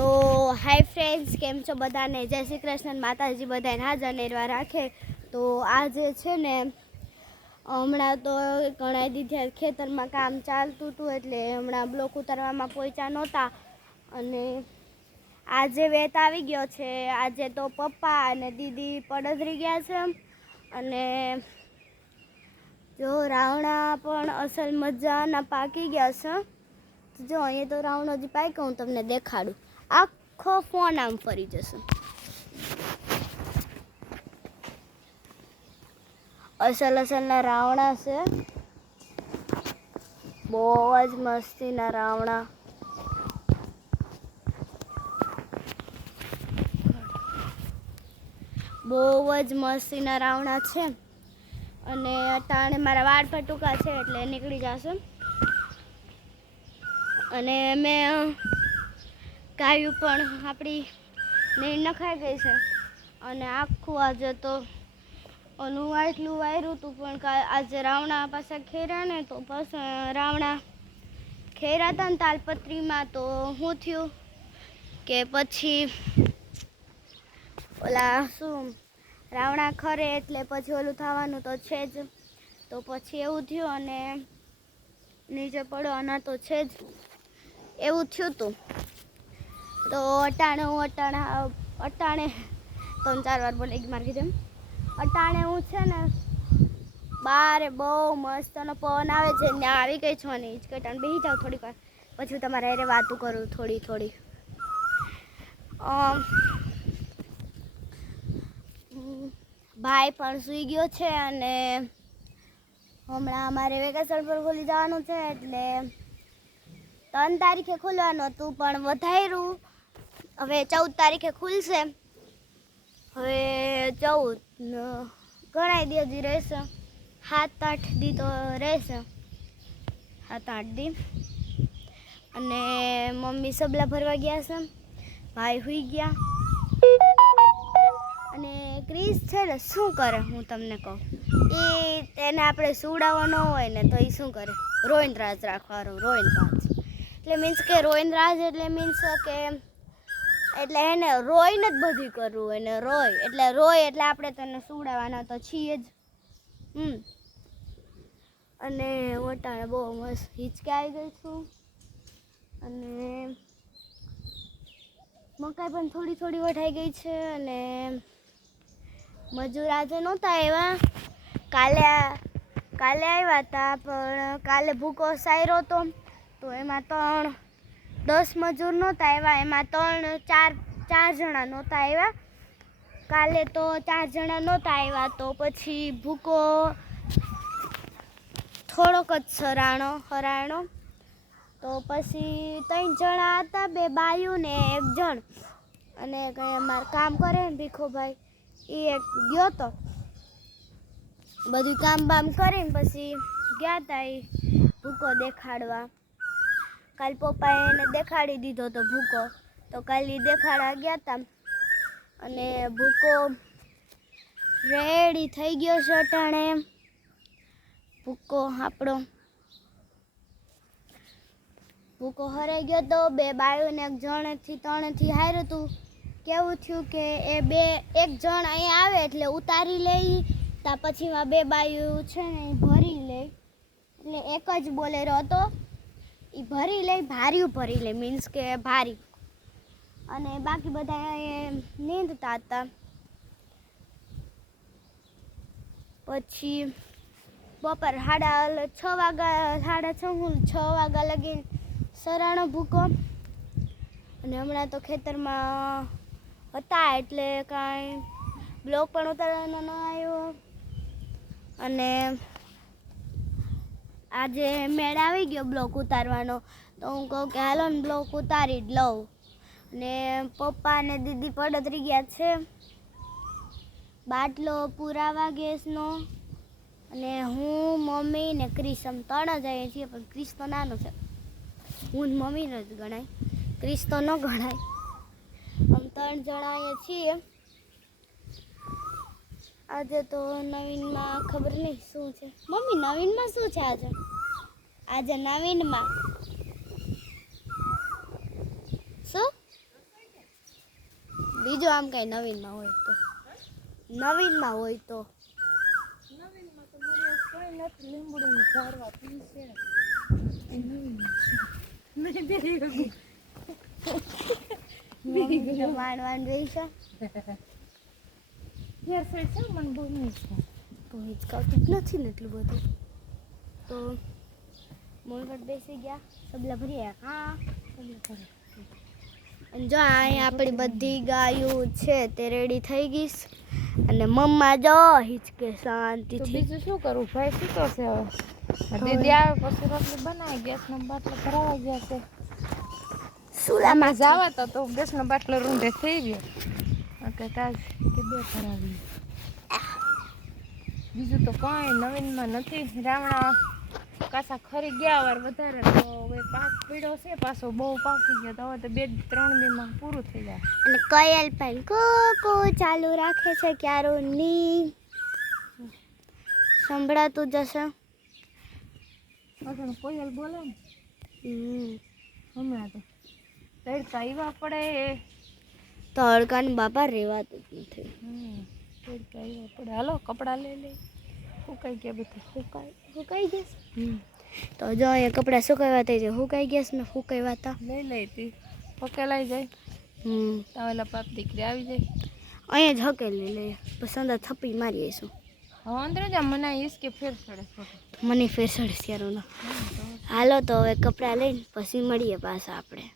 તો hi friends, કેમ છો બધાને? જય શ્રી કૃષ્ણ. માતાજી બધાને હાજર નિર્વા રાખે. તો આજે છે ને હમણાં તો ઘણા દીધા ખેતરમાં કામ ચાલતું હતું, એટલે હમણાં બ્લોક ઉતારવામાં પહોંચ્યા નહોતા. અને આજે વેત આવી ગયો છે. આજે તો પપ્પા અને દીદી પડદરી ગયા છે. અને જો રાવણા પણ અસલ મજાના પાકી ગયા છે. જો અહીંયા તો રાવણો હજી પાક્યો, હું તમને દેખાડું. આખો ફોન આમ ફરી જશે. અસલના રાવણા છે, બહુ જ મસ્તીના રાવણા. બહુ જ મસ્તીના રાવણા છે. અને અટાણે મારા વાળ પર ટૂંકા છે એટલે નીકળી જશે. અને મેં ગાયું પણ આપણી નીર નખાઈ ગઈ છે. અને આખું આજે તો ઓલું આટલું વાયરું હતું, પણ આજે રાવણા પાછા ખેર્યા ને, તો પાછા રાવણા ખેર્યા હતા ને તાલપત્રીમાં. તો શું થયું કે પછી ઓલા શું રાવણા ખરે એટલે પછી ઓલું થવાનું તો છે જ. તો પછી એવું થયું અને નીચે પડવાના તો છે જ, એવું થયું હતું. તો અટાણે 3-4 વાર બોલે મારી જેમ. અટાણે હું છે ને બારે બહુ મસ્તનો પવન આવે છે, ત્યાં આવી ગઈ છો ને હિચકેટાને બેસી જાઉં થોડીક વાર, પછી હું તમારા હારે વાતું કરું થોડી. ભાઈ પણ સૂઈ ગયો છે. અને હમણાં અમારે વેકેશન પર ખુલી જવાનું છે, એટલે 3 તારીખે ખુલવાનું હતું પણ વધાર્યું. હવે 14 તારીખે ખુલશે. હવે 14 ઘણા દી રહેશે, 7-8 દી તો રહેશે, 7-8 દી. અને મમ્મી સબલા ભરવા ગયા છે, ભાઈ સુઈ ગયા. અને ક્રિસ છે ને શું કરે હું તમને કહું. તેને આપણે સુડાવો ન હોય ને તો એ શું કરે, રોઈન્દ્રાજ રાખવાનો. રોઈન્દ્રાજ એટલે મીન્સ કે રોઈન્દ્રાજ એટલે મીન્સ કે એટલે એને રોઈને જ બધું કરવું. એને રોય એટલે આપણે તેને સુડાવવાના તો છીએ જ. અને વટાણે બહુ મસ્ત હિચકે આવી ગઈ છું. અને મકાઈ પણ થોડી વઢાઈ ગઈ છે. અને મજૂર આજે નહોતા આવ્યા, કાલે આવ્યા હતા, પણ કાલે ભૂકો સાયરો હતો તો એમાં 10 મજૂર નહોતા આવ્યા. એમાં 4 જણા નહોતા આવ્યા. કાલે તો 4 જણા નહોતા આવ્યા, તો પછી ભૂકો થોડોક જ હરાયણો. તો પછી 3 જણા હતા, 2 બાયું ને 1 જણ. અને કંઈ અમારે કામ કરે ને ભીખોભાઈ, એ એક ગયો તો. બધું કામ બામ કરીને પછી ગયા હતા એ ભૂકો દેખાડવા. કાલ પપ્પાએ એને દેખાડી દીધો તો ભૂકો, તો કાલે દેખાડવા ગયા હતા. અને ભૂકો રેડી થઈ ગયો છે અટાણે. ભૂકો આપણો ભૂકો હરાઈ ગયો તો. 2 બાયોને 1 જણથી 3થી હાર્યું હતું. કેવું થયું કે એક જણ અહીંયા આવે એટલે ઉતારી લઈ, ત્યાં પછીમાં 2 બાયું છે ને એ ભરી લે. એટલે એક જ બોલેરો હતો, એ ભરી લે, ભાર્યું ભરી લે, મીન્સ કે ભારી. અને બાકી બધા એ નીંદતા હતા. પછી બપોર 6 વાગ્યા લગી સરાણો ભૂકો. અને હમણાં તો ખેતરમાં હતા એટલે કાંઈ બ્લોક પણ ઉતારવાનો ન આવ્યો. અને આજે મેળ આવી ગયો બ્લોક ઉતારવાનો, તો હું કહું કે હાલો ને બ્લોક ઉતારી જ લઉં. ને પપ્પા અને દીદી પડતરી ગયા છે બાટલો પુરાવા ગેસનો. અને હું, મમ્મી ને ક્રિસ, આમ 3 જ આવીએ છીએ. પણ ક્રિસ તો નાનો છે, હું જ મમ્મીને જ ગણાય, ક્રિસ તો ન ગણાય. આમ 3 જણા અહીંયા છીએ. આજે તો નવીનમાં ખબર નહીં શું છે. મમ્મી નવીનમાં શું છે આજે નવીનમાં શું? બીજો આમ કાંઈ નવીનમાં હોય તો નવીનમાં હોય તો નવીનમાં તો મને કોઈ નથી લીંબુડીને ઝાડવા પીશે એ નવીન માંડ રહી છે હેર સાઈડ છે મને બહુ નહીં છે તો હિચકાવતું જ નથી ને એટલું બધું તો મોલવટ બેસી ગયા સબલા ભરી આવ્યા અને જો અહીંયા આપણી બધી ગાયો છે તે રેડી થઈ ગઈ અને મમ્મા જો હિચકે તો શાંતિથી બીજું શું કરું ભાઈ સૂતો છે હવે દીદી આવે પછી રોટલી બનાવી ગેસનો બાટલો ભરાવા ગયા છે સુલામાં જવા તો ગેસનો બાટલો રૂંઢે થઈ ગયો કે તાજ કે બે ભરાવી બીજું તો કાંઈ નવીનમાં નથી રાવણા કાસા ખરી ગયા વાર વધારે તો હવે પાક પીડ્યો છે પાછો બહુ પાકી ગયો તો હવે તો 2-3 દીમાં પૂરું થઈ જાય અને કયલ પણ કો ચાલુ રાખે છે ક્યારું ની સંભળાતું જશે પાછળ કોયલ બોલે ને હમણાં તો તડકા એવા પડે તડકાની બાપા રહેવાતું જ નથી તડકા એવા પડે હાલો કપડાં લઈ લે સુકાઈ ગયા બધા સુકાઈ ગયા તો જો અહીંયા કપડાં સુકાવ્યા હતા જે સુકાઈ ગયા ને સુકાવ્યા હતા લઈ લઈ તી પકેલાઈ જાય તાવેલા પાપ દીકરી આવી જાય અહીંયા જ હકેલી લઈએ બસ અંદર થપ્પી મારી આવીશું હવે અંદર જા મને ઈસકે ફેર ચડે મને ફેર સડે ત્યારોના હાલો તો હવે કપડાં લઈને પછી મળીએ પાછા આપણે